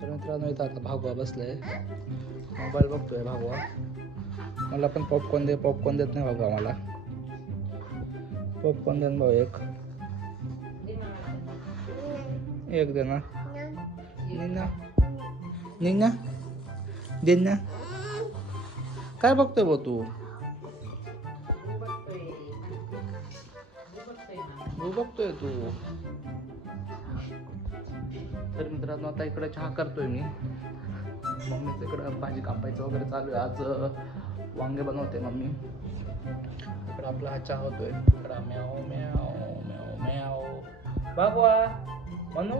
तर मित्रांनो इथं आता भागवा बसलाय, मोबाईल बघतोय भागवा. मला पण पॉपकॉर्न दे, पॉपकॉर्न देत नाही भागवा मला. पॉपकॉर्न दे ना भाऊ, एक दे ना. निना निना दे ना. काय बघतोय भाऊ तू? बघतोय तू. तर मित्रांनो आता इकडे चहा करतोय मी. मम्मीचं इकडं भाजी कापायचं वगैरे चालू आहे. आज वांगे बनवते मम्मी. इकडं आपला हा चहा होतोय. इकडं म्याव म्याव म्याव म्याव. बाबा मनू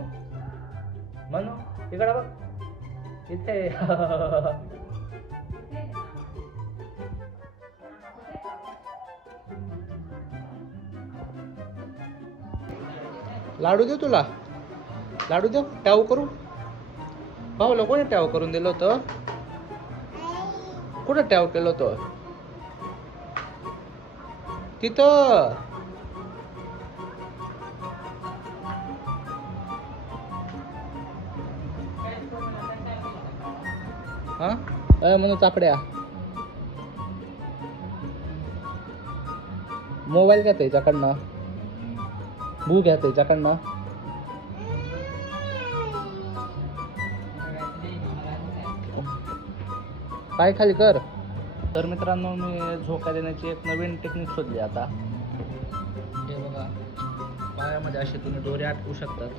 मनू इकडं बघ इथे. लाडू दे तुला, लाडू दे. टॅव करू भाऊला. कोणी टॅव करून दिलं होतं? कुठं टॅव केलं होतं? तिथं. हा म्हणून चापड्या. मोबाईल घ्या त्याच्याकडनं, भू घ्या त्याच्याकडनं. पाय खाली कर. तर मित्रांनो मी झोका देण्याची एक नवीन टेक्निक शोधली आता. हे बघा, पायामध्ये असे तुम्ही दोरे अटकू शकतात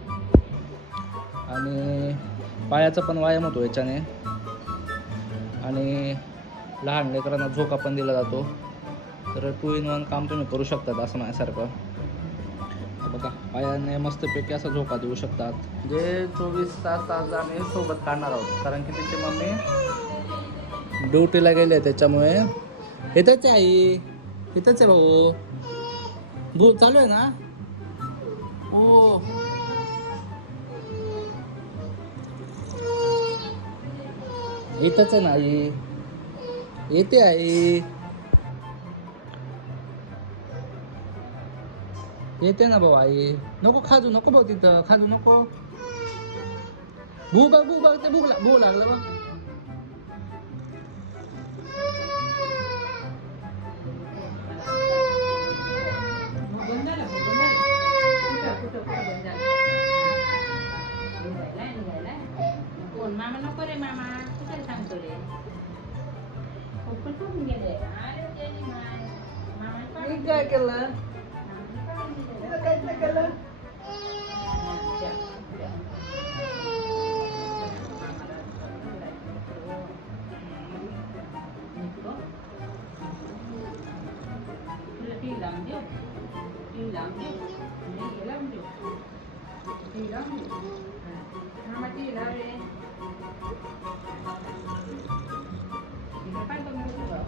आणि पायाचा पण व्यायाम होतो याच्याने. आणि लहान लेकरांना झोका पण दिला जातो. तर 2 in 1 काम तुम्ही करू शकतात असं माझ्यासारखं. बघा, पायाने मस्तपैकी असा झोका देऊ शकतात. जे 24 तास आज आम्ही सोबत काढणार आहोत, कारण की तिची मम्मी ड्युटीला गेले. त्याच्यामुळे इथंच आहे आई, इथंच आहे भाऊ. भू चालू आहे ना? हो. इथंच आहे ना आई, येते आई, येते ना भाऊ आई. नको खाजू नको भाऊ, तिथं खाजू नको. भूक भू बघते, भू लागलं बघ. मामा नको रे, मामा कुठे सांगतो रे. काय केलं? काय केलं?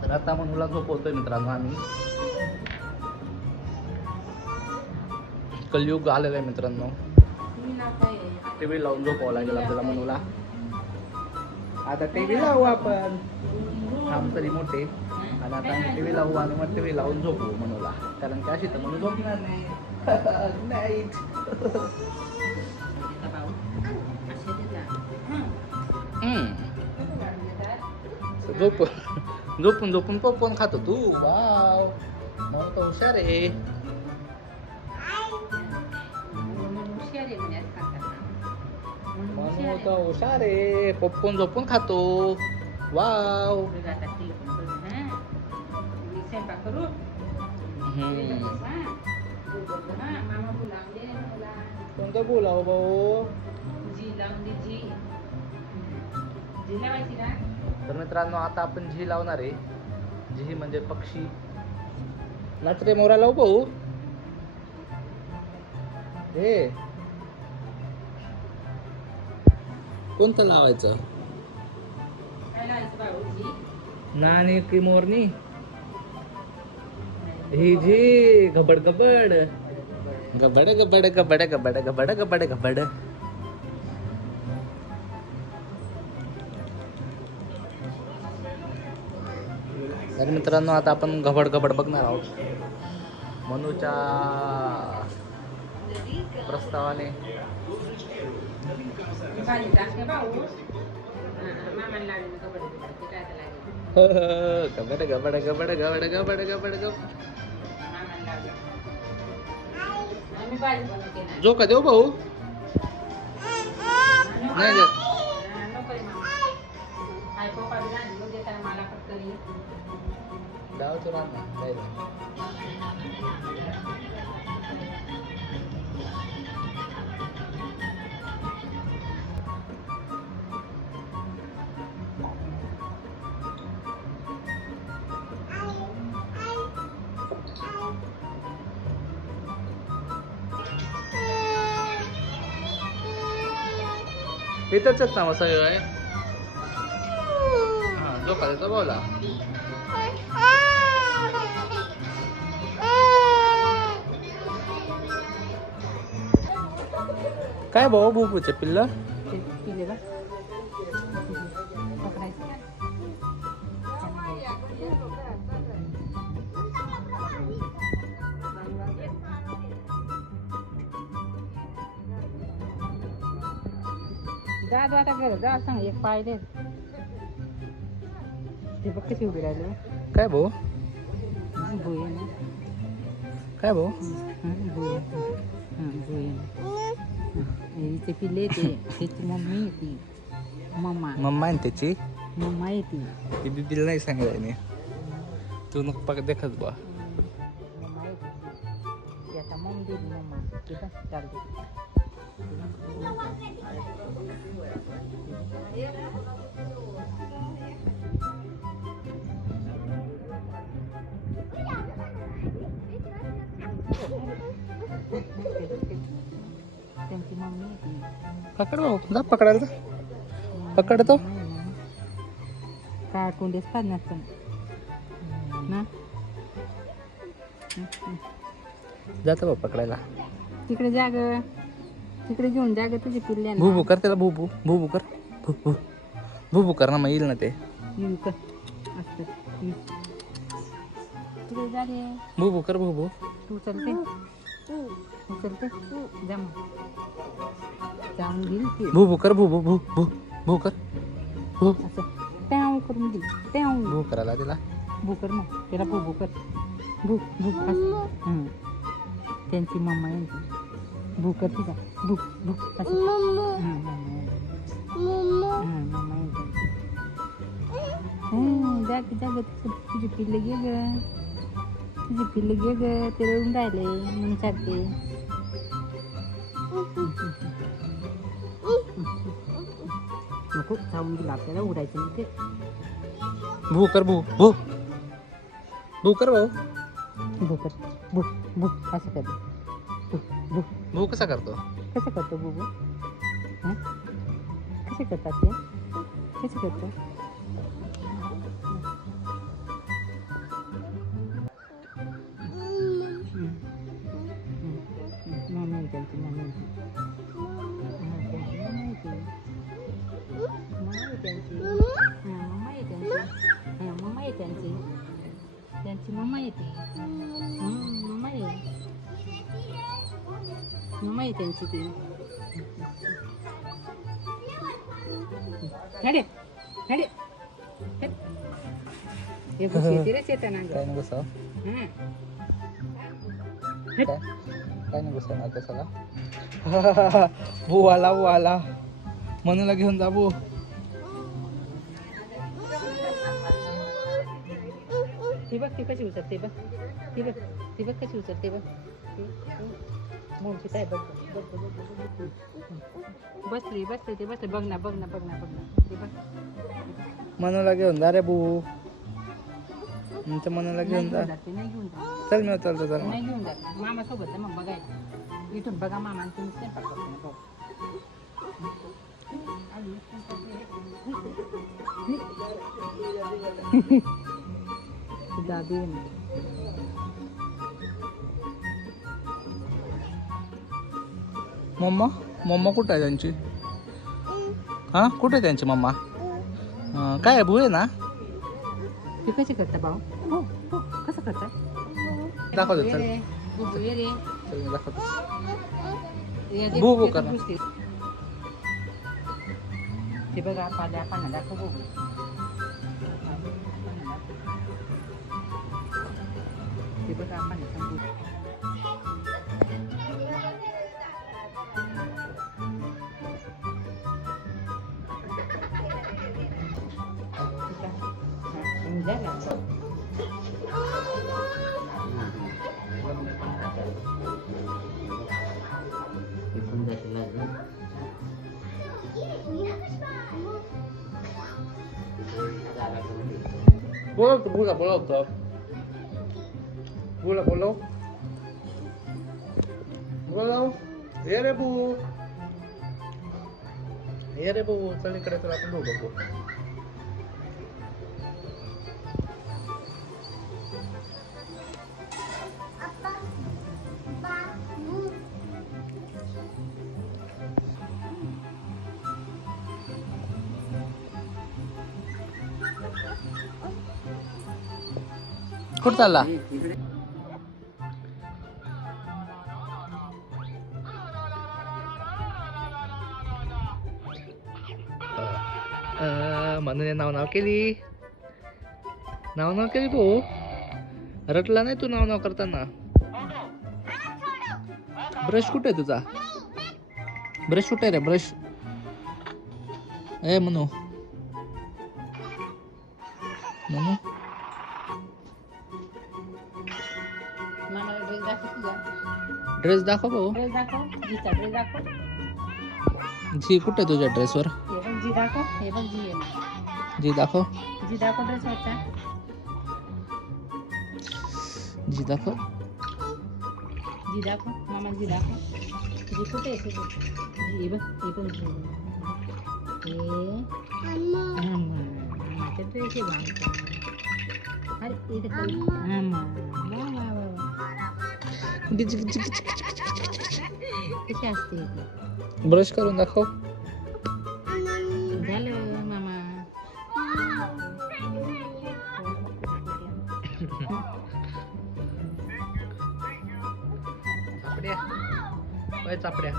तर आता मनूला झोपवतोय मित्रांनो आम्ही. कलयुग आलेलं आहे मित्रांनो. टीव्ही लावून झोपावं लागेल आपल्याला मनूला. आता टीव्ही लावू आपण, आमचं रिमोट आहे. आणि आता आम्ही टीव्ही लावू आणि मग टीव्ही लावून झोपू मनूला, कारण की अशी तर मनू झोपणार नाही. नाईट. झोपून झोपून पॉपकॉर्न खातो तू. वाव, मग तो हुशार आहे. मनू तो हुशार आहे, पॉपकॉर्न झोपून खातो. वाव. कोणतं बोलाव भाऊ? तर मित्रांनो आता आपण झी लावणार आहे. झी म्हणजे पक्षी. नाच रे मोरा लावू भाऊ. हे कोणतं लावायचं? नानी की मोरनी? ही जी घबड घबड घबड घबड घबड घबड घबड घबड घबड. तर मित्रांनो आता आपण घबड घबड बघणार आहोत मनूच्या प्रस्तावाने. भाजी टाकते भाऊ मामाला लागली कपडे ते काय लागेल गबड गबड गबड गबड गबड गबड गबड मामाला लागली आम्ही भाजी बनवते ना झोका देऊ भाऊ नाही देत नको रे मामा आई पप्पा बी रांधून देताना मला फक्त डाव तो राहणार नाही रे. इथंच आहेत ना मग सगळे आहे हा झोका देतो भाऊला काय भाऊ भूपूचे पिल्ल पिलेला जा आता घर जा सांग एक पाय दे ते बघ कशी उभी राहिली काय भाऊ भुई ना काय भाऊ भुई भुई इथे पिल्ले ते त्याची मम्मी येते मम्मा मम्मा आहे ना त्याची मम्मा येते ती बीबीला नाही सांगायला नाही तू नको पाक देखत बा मम्मा येते त्याचा मम्मी दिली मम्मा ठीक आहे चालते त्यांची मम्मी येते पकड भाऊ जा पकडायला जा. पकडतो काय कोंडेच काढणार पण ना जातो भाऊ पकडायला तिकडे जाग तिकडे घेऊन जाग तुझी पिल्ल्या भूबू कर त्याला भूबू भूबू कर भूबू भूबू कर ना मग येईल ना ते असतं तिकडे जागे भूबू कर भूबू तू चलते उचलते जा मग जाऊन घेईल ते भूबू कर भूबू भू भू भू कर भू असं ट्याव करून दे ट्याव भू करायला तिला भू कर मग त्याला भू भू कर भू भू असं त्यांची मम्मा यांची भू कर तिचा भू भू असं मम्मा यांची जाग जाग तुझी पिल्ले घे ग तुझी पिल्ले घे ग ते रडून राहिले म्हणून चालते नको जाऊन गेला आपल्याला उडायचं नाही ते भू कर भू भू भू कर भाऊ भू कर भू भू असं कर भू भू भू कसा करतो कसं करतो बुबू हां कसे करतात ते कसे करतो मम्मी त्यांची मम्मी मम्मा येते त्यांची मम्मा येते मम्मा आहे मम्मा आहे त्यांची ती हडे हडे हे बघ शेती रे शेताना काय नको सा हां काय नको सा कशाला भू आला भू आला मनूला घेऊन जा भू ती बघ ती कशी उचलते बघ ती बघ कशी उचलते बघ मोठी काय बघ बसली ते बसले बघ ना ते बघ मनूला घेऊन जा रे भू तुमच्या मनूला घेऊन जा नाही घेऊन जा चल मी चालतो चल नाही घेऊन जा मामा सोबत आहे मग बघायला इथून बघा मामा आणि तुम्ही स्वयंपाक करतो ना भाऊ दादी आहे ना. मम्मा मम्मा कुठं आहे त्यांची हा कुठे आहे त्यांची मम्मा काय आहे भू आहे ना ते कसे करता भाऊ हो कसं करता दाखवतो चल रे चल मी दाखवतो या भू भू कर ना. ते बघा आपण दाखव बघू. ते बघा आपण सांगू. बोलवतो ये रे बू चल इकडे तर आपण बघू. कुठं चालला? म्हणून नाव केली भाऊ. रटला नाही तू नाव करताना. ब्रश कुठे तुझा? ब्रश कुठे रे? ब्रश ए म्हणू ड्रेस दाखव भाऊ. ड्रेस दाखव. ड्रेस दाखव. जी कुठे तुझ्या ड्रेसवर? हे बघ जी दाखव. हे बघ जी आहे. जी दाखव. जी दाखव ड्रेसवरचा. जी दाखव. जी दाखव. मामा जी दाखव. जी कुठे आहे? जी बघ. हे बघ जी. मामाचा ड्रेस आहे बाळा. अरे इथे खाली. मामा. कशी असते ती? ब्रश करून दाखव. झालं मामा. चापड्या.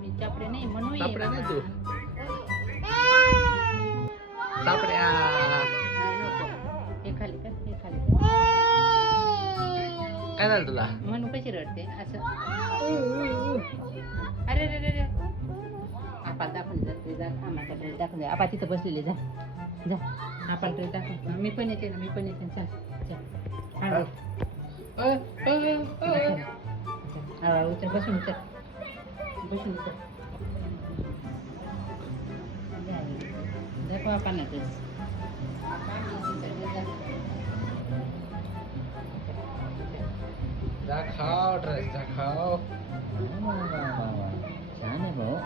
मी चापडे नाही म्हणू. चापड्या नाही तू. चापड्या. हे खाली कर. हे खाली काय झालं तुला? म्हणू कशी रडते असं. अरे रे रे रे. आपण दाखवून जाते. आम्हाला ड्रेस दाखवून द्या. आपण तिथं बसलेले. जा आपण ड्रेस दाखव. मी पण येते ना. चल उतर. बसून उतर. दाखव आपण ड्रेस. दाखव ड्रेस दाखव. छान आहे भाऊ.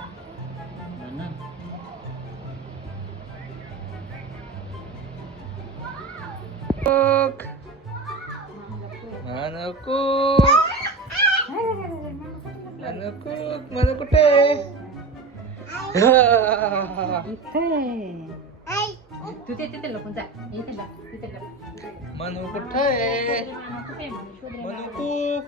मनू कुठे? तू तिथे लपून जा. तिथे मनू कुठे? मनू कुक.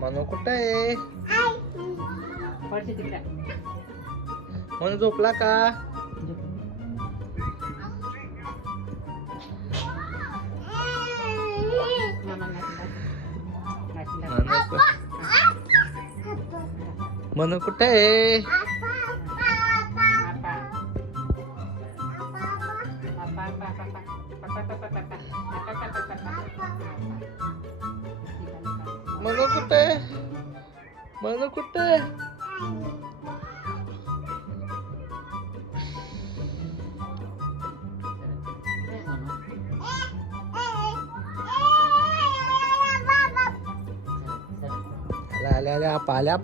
मनू कुठे? मनू झोपला का? मनू कुठे? मनू कुठे? मनू कुठे? आल्या पाल्या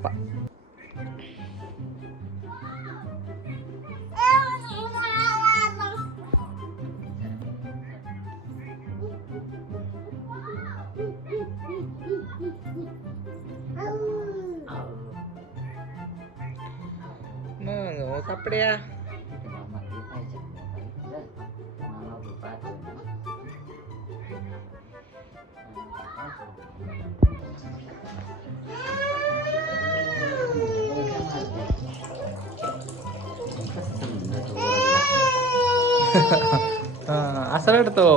मनू सापड्या. हा, असं रडतो.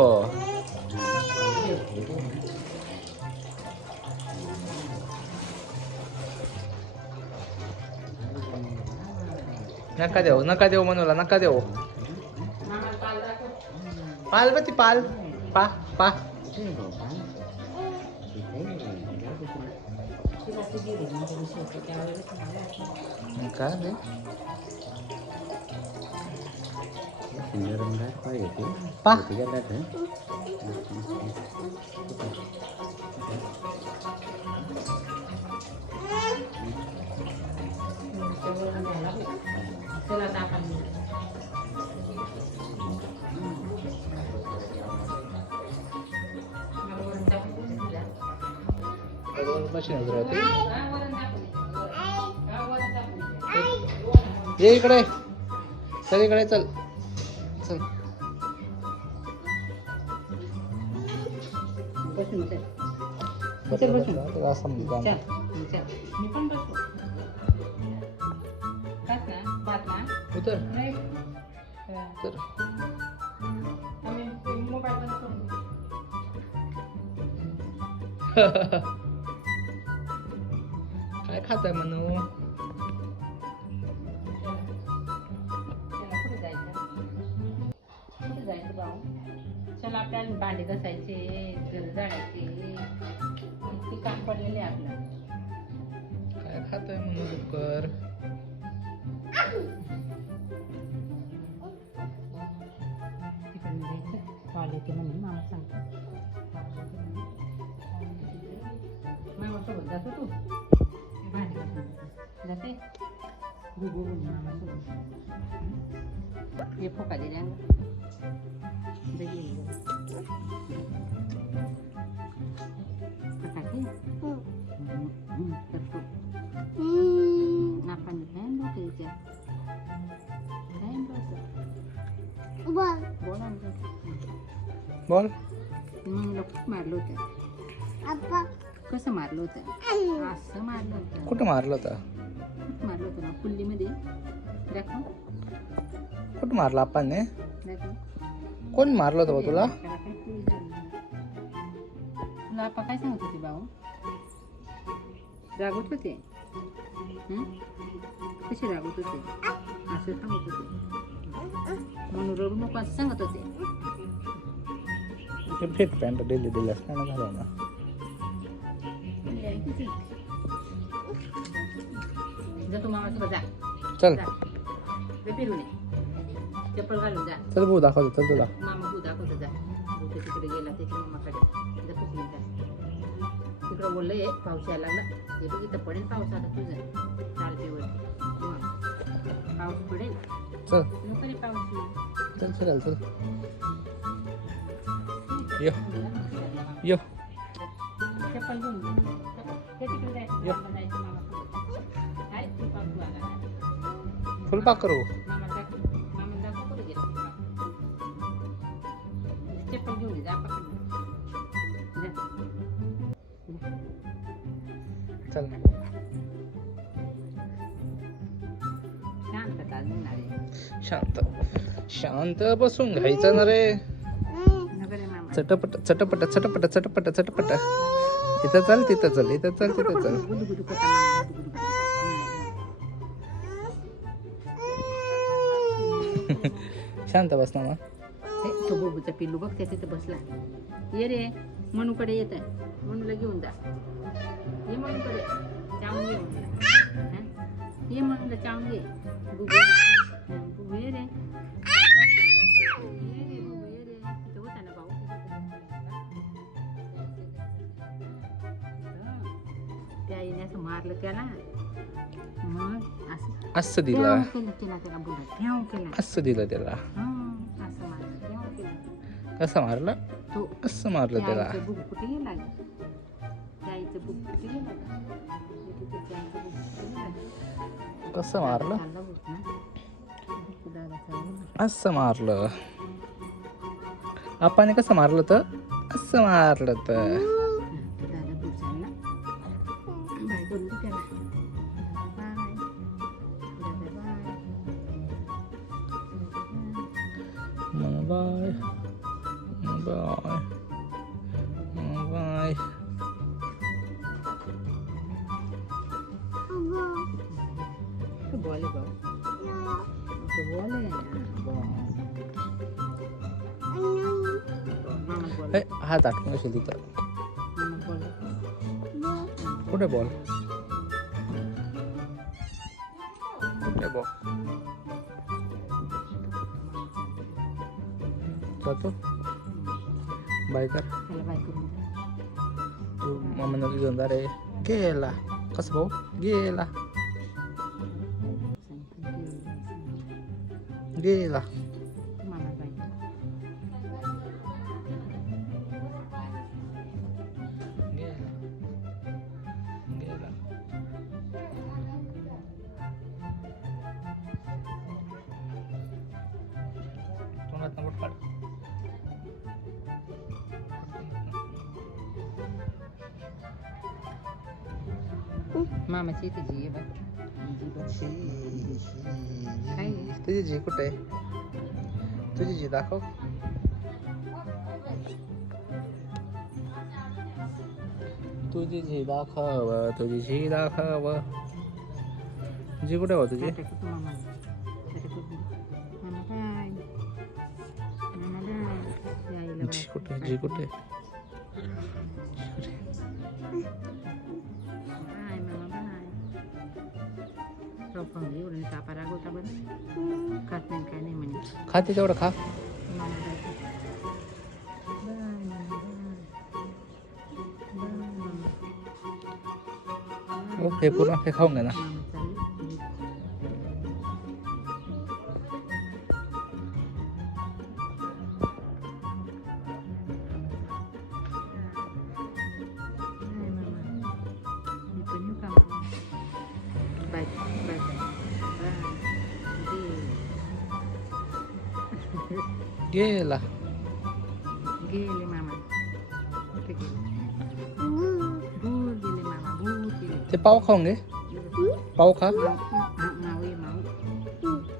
नका देऊ मनूला, नका देऊ. पाल बा ती पाल, पा पा. काय रे? पा. ये इकडे, चल इकडे, चल चल. असं म्हणतो. उतर. उतर. काय खाताय मनू? चला आपल्याला भांडे घासायचे, घर झाडायचे, किती काम पडलेले आपल्याला. काय खाताय मनू लवकर? तिकडून जायचं, कॉल येते म्हणून मामा सांगतो. मामासोबत जातो तू? भांडे घासून जाते? गुगू बोल मामासोबत. हे फोका दिल्या बोल. खूप मारलं होतं. कसं मारलं होतं? असं मारलं होतं. कुठं मारलं होतं? कुठं मारलं होतं ना? कुल्लीमध्ये. दाखव. कुठं मारलं आपण? दाखव. कोण मारलं होतं बा तुला? तुला आपा काय सांगत होते भाऊ? रागवत होते? कसे रागवत होते? असं सांगत होते. म्हणून रडू नको असं सांगत होते. फेक पॅन्ट डेली डेली असं नाही झालं ना. जा तू मामासोबत जा. चल फिरून ये. चप्पल घालून जा. चल भाऊ दाखवतो. चल तुला मामा तू दाखवतो जा. तू तिकडे गेला त्याच्या मामाकडे जा. खूप मिनिट तिकडं बोललंय पाऊस यायला लागला. हे बघ इथं पडेल पाऊस आता तुझं चालतेवरती. पाऊस पडेल. चल नको रे पाऊस. चल चल चल. यो यो. चप्पल घेऊन ते तिकडे जायचं. जायचं मामासोबत. काय तू पाऊस आला. फुल पाक करू. चप्पल घेऊन जा. चल शांत शांत बसून घ्यायचं ना रे. चटपट चटपट चटपट चटपट चटपट. इथं चल तिथं चल, इथं चल तिथं चल. शांत बस ना. तो बोबूचा पिल्लू बघ त्या तिथं बसला. ये रे मनूकडे येत आहे. मनूला घेऊन जा. ये मनूकडे चावून घे मनूला. ये मनूला चावून घे. बुबू बुबू ये रे. ये रे बुबू ये रे. इथं होता ना भाऊ. त्या आईने असं मारलं त्याला. मग असं असं दिलं. केलं त्याला बोला. ठेव केलं. असं दिलं त्याला. असं मारलं. ठेव केलं. कसं मारलं? तो असं मारलं त्याला. आईचं बुक कुठे गेला? त्या आईचं बुक कुठे गेला? कसं मारलं? असं मारलं. आपाने कसं मारलं तर? असं मारलं तर. मग बाय बाय. तो बॉल आहे बॉल. तो बॉल आहे बॉल. मामा बॉल. ए, हात आटकून असेल तिथं. मामा बॉल. कुठे बॉल कुठे बॉल जातो बाय कर. त्याला बाय करून दे. तू मामांना घेऊन जा रे. गेला कसं भाऊ गेला गेला. मामा बाय. गेला गेला. तोंडात बोट काढ. मामाची इथे जी आहे बघ. जी बघ. काय आहे? तुझी जी कुठे आहे तुझी जी दाखव. तुझी जी दाखव तुझी जी दाखव. जी कुठे हो तुझी. टाटा कुठं मामा. टाटा कुठं. मामा बाय. मामा बाय. यायला जी कुठे जी कुठे. बाय मामा बाय. रोपण एवढं तापा रागवता बरं. खात नाही काय नाही म्हणे. खाते तेवढं खा. मामा बाय. बाय मामा बाय. बाय मामा. हे पूर्ण हे खाऊन घे ना. मामा चालली. बाय मामा. मी पण येऊ का मामा. Bye bye bye. गेला गेले मामा. कुठे गेले. भूर गेले मामा. भूर गेले. ते पाव खाऊन घे. पाव खा माऊ ये माऊ.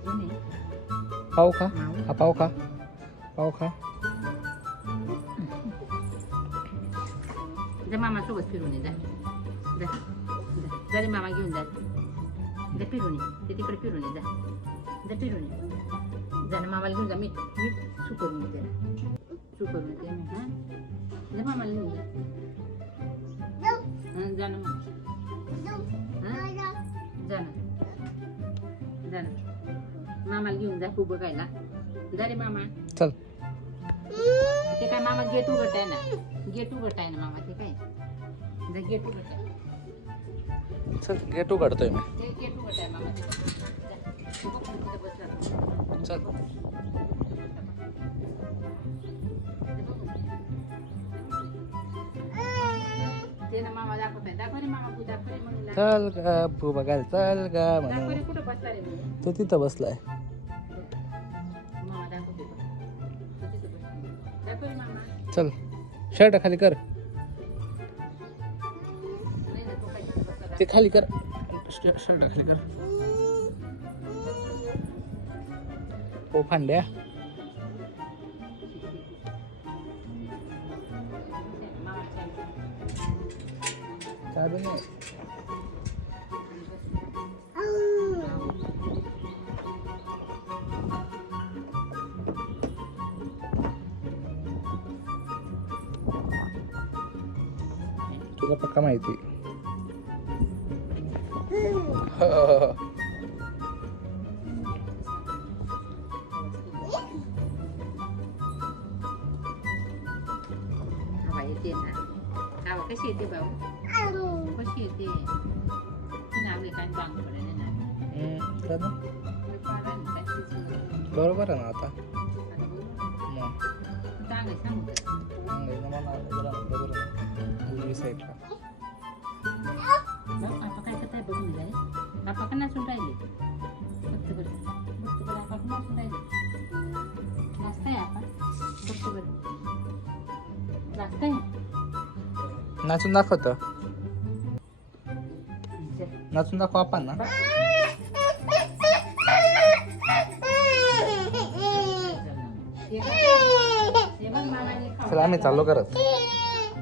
कोणी पाव खा. माऊ. हा पाव खा पाव खा. जा मामा सोबत फिरून ये. जा जा जा रे मामा घेऊन जा. जा फिरून ये. ते तिकडे फिरून ये. जा जा फिरून ये. जा ना मामाला घेऊन जा. मीठ मीठ सू करून येते ना. सू करून येते मी. हां जा मामाला घेऊन जा. हां जा ना मग. हां जा ना जा ना. मामाला घेऊन जा खूप बघायला. जा रे मामा. चल ते काय मामा गेट उघडत आहे ना. गेट उघडत आहे ना मामा. ते काय जा गेट उघडत आहे. चल गेट उघडतोय मी. ते गेट उघडत आहे मामा. जा तू बघ तिथे बसला. चल ते ना मामा दाखवत आहे. दाखव रे मामा. तू दाखव रे म्हणून. चल का पू बघायला चल का दाखव रे म्हणून. कुठं बसला रे म्हणून. तो तिथं बसलाय. मामा दाखवते बघ. तो तिथं बसला. दाखव रे मामा. चल शर्ट खाली कर. नाही ना तो काय तिथं बसला. ते खाली कर. शर्ट खाली कर. ओ फांड्या. मामा चाल. काय बने तुला पक्का माहिती. हवा येते ना. हवा कशी येते भाऊ. कशी येते. ती नावले काय बांग पडेल ना. बरोबर आहे ना आता. चांगलं सांगू का? साईडला आपा काय करताय बघून जाय. आपा का नाचून राहिले. फक्त बरं आपा का नाचून राहिले. नाचताय आपा. फक्त बरं नाचताय. नाचून दाखवत. नाचून दाखव आपण ना. हे बघ मामाने खाऊ चला आम्ही चाललो करत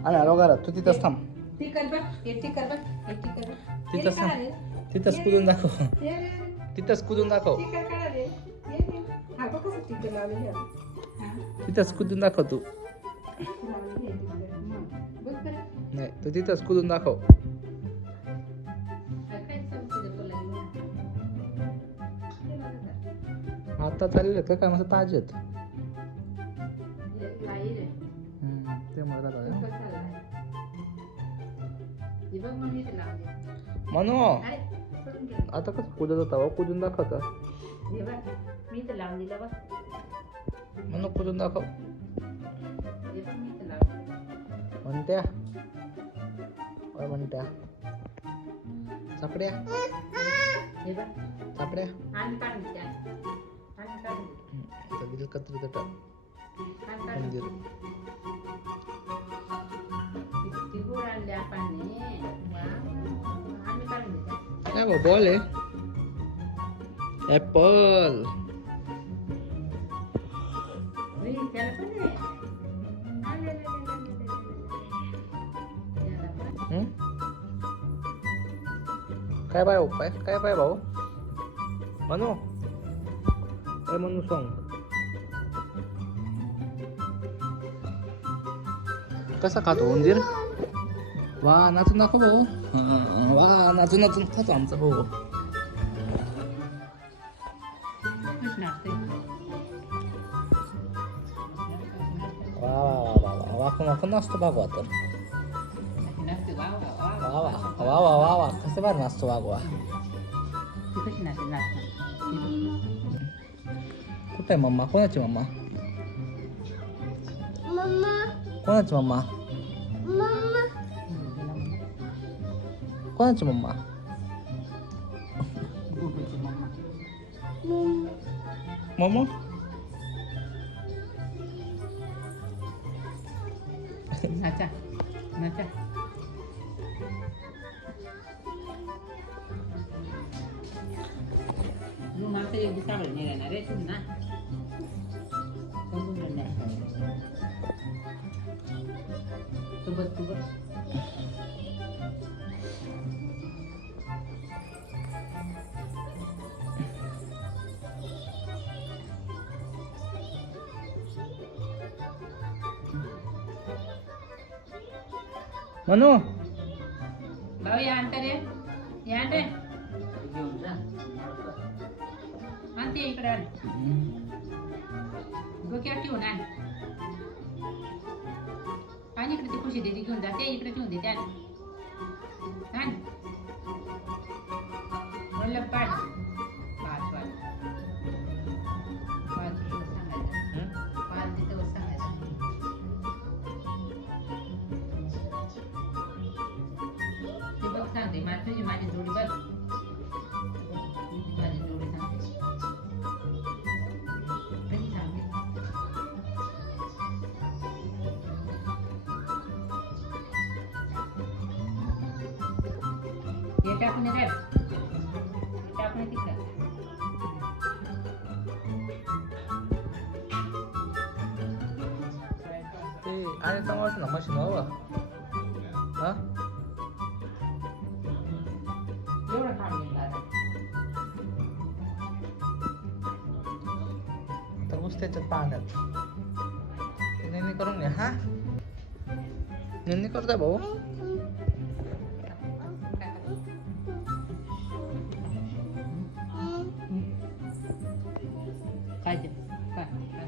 आम्ही आलो करत तू तिथंच थांब टिकर बघ हे टिकर बघ हे टिकर बघ तिथंच थांब तिथंच कुदून दाखव तिथंच कुदून दाखव टिकर काढा रे हा बघ कसं टिकर लावलेलं आहे. हा तिथंच कुदून दाखव तू लावलेलं आहे टिकर. मग बघ बरं. नाही तू तिथंच कुदून दाखव काय समजतं तुला हे? आता चाललेले का काय मस्त ताजे आहेत हे लाई रे. ते मला बघ चाललाय. हे बघ मग इथे लावले. म्हणू अरे पडून गेलं. आता कसं कुदत होता बा कुदून दाखवता हे बघ मी इथं लावून दिलं बघ. म्हणू कुदून दाखव हे बघ मी इथं लावलं. म्हणत्या ओय म्हणत्या चापड्या हे बघ चापड्या आणि काढून दे आणि काढून दे. आता दिलं कत्री तटा आणि काढून दे. मंदिर किती गोड आणले आपण आणि काढून दे. काय बा बॉल आहे ऍपल उई, त्याला पण आहे. आले, आले, आले, आले, आले, आले. त्याला पण. काय बाय काय काय बाय भाऊ म्हणू काय म्हणू सांग कसा खातो उंदीर वा नाचून दाखव भाऊ वा नाचून नाचून खातो आमचा भाऊ कशी नाचते? वा वा वा वा वाकून वाकून नाचतो भागवा तर कशी नाचते? वा, वा, वा, वा. वा वा वा वा वा वा कसं बाहेर नाचतो वागवा ती कशी नाचते? नाचते. ती बघ. कुठे आहे मम्मा कोणाची मम्मा कोणाची मम्मा कोणाची मम्मा गुगूची मम्मा. मम्मा नाचा नाचा. तू मात्र एक दिवसावर नाही राहणार रे तू ना. समजून घे ना. तू बघ तू बघ. मनू भाऊ या आणता रे या आण रे. घेऊन जा. आण ते इकडे आण. डोक्यावर ठेवून आण. आण इकडे ती खुशी दीदी घेऊन जा. ते इकडे ठेवून दे त्या आण. वल्लभ पाड. पाच वाज. पाच दिवस सांगायचं. पाच दिवस सांगायचं. ते बघ सांगते तुझी माझी जोडी बघ. माझी जोडी सांगते. कधी सांगते? हे टाकून ये रे. हे टाकून ये तिकडं. ते आणि समोर ना मशीन हवा हा एवढं काम घेतलं आता. तर ऊस त्याच्यात पाण्यात नेहमी करून घ्या हा नेहमी करताय भाऊ काय ते? काय? काय?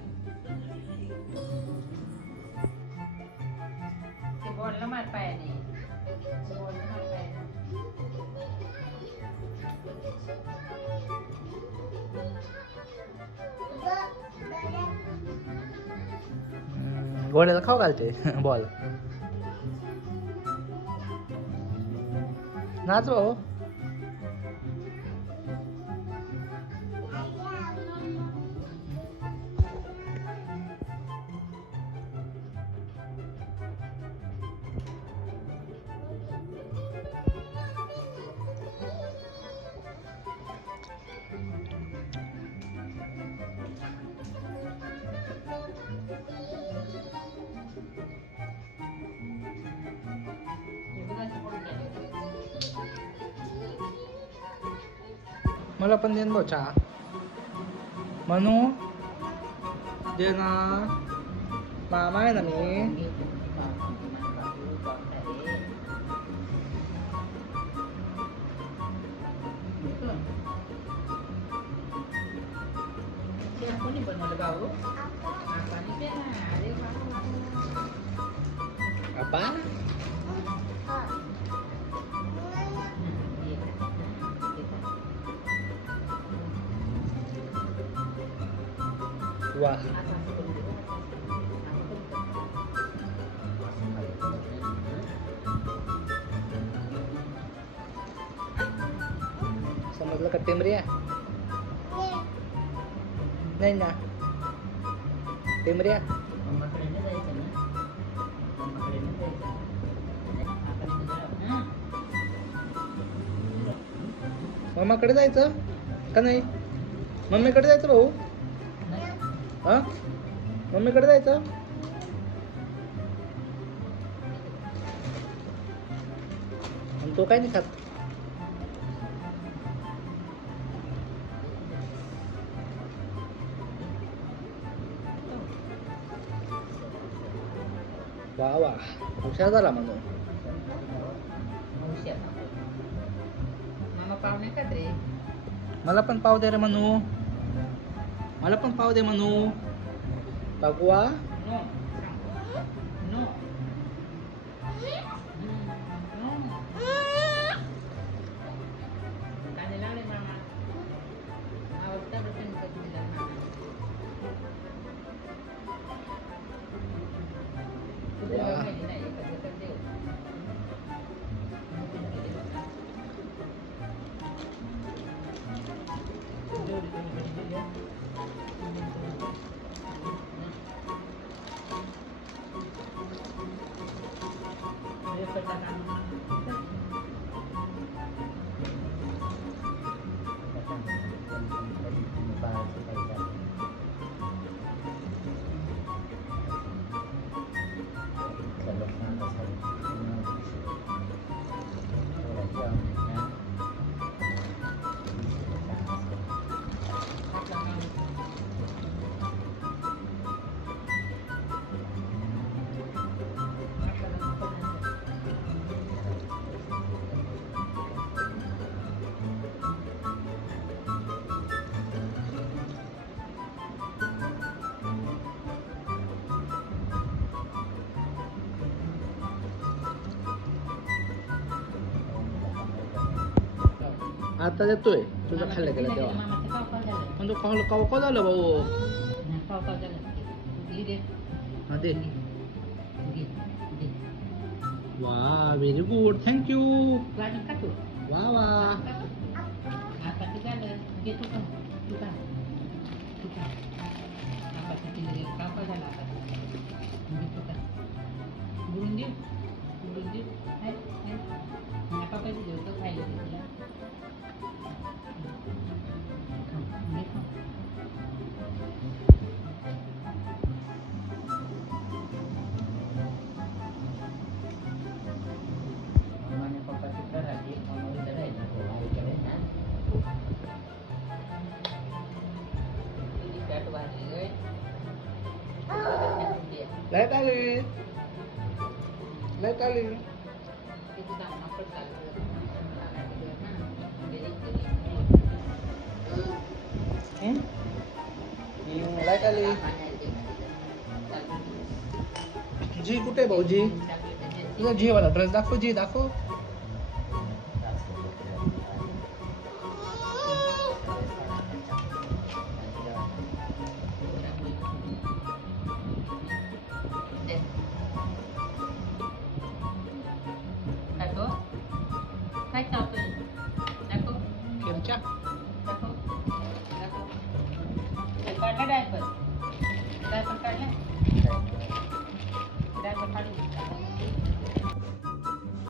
ते बोललं मार पायाने. ते बोललं मार पायाने. गोळ्याला खाऊ घालते बॉल नाच भाऊ मला पण देन भाऊ चहा. म्हणू दे ना, मामा आहे ना मी. कोणी बनवलं भाऊ? आपाने केलं. अरे वा. आपा वा. समजलं का टेमरिया? नाही ना टेमरिया. मम्माकडे जायचं का नाही? मम्मीकडे जायचं भाऊ. हा मम्मीकडे जायचं. आणि तो काय नाही खात. वा वा हुशार झाला म्हणून. मामा पाहुणे का रे? मला पण पाव दे रे म्हणू. मला पण पाव दे म्हणू. बघवा. नो नो कांदे लावले मामा. आवडता बटन कधी दिला मामा. तुझ्या वा. माहिती नाही एकत्र कर देऊ. आता देतोय तुझं खाल्लं गेलं तेव्हा. मामाचं पाव पाव झालं. पण तो खाऊ खाऊ का झालं भाऊ? पाव पाव झालं. घे दे. हा दे. घे घे. वा व्हेरी गुड थँक्यू. गाडी का तू? वा वा. आता ते झालं. घे तू का? तू का? तू का? आता किती पाव पाव झाला आता. घे तू का? बुडून देऊ? बुडून देऊ? हाय हाय. पापा पैसे देऊ तो खायला दे तुला. घे खा. मामाने पप्पा तिकडे राहते. मामा इकडे राहायचा. आईकडे ना. तुझी पॅट वाजली गं. लाईट आली. लाईट आली. किती काम आपण चालू लाईट आली. जी कुठे आहे भाऊजी? तुझा जी वाला ड्रेस दाखव. जी दाखव. काय चालतोय? दाखव केमच्या दाखव दाखव. काढला डायपर. डायपर काढला. डायपर काढून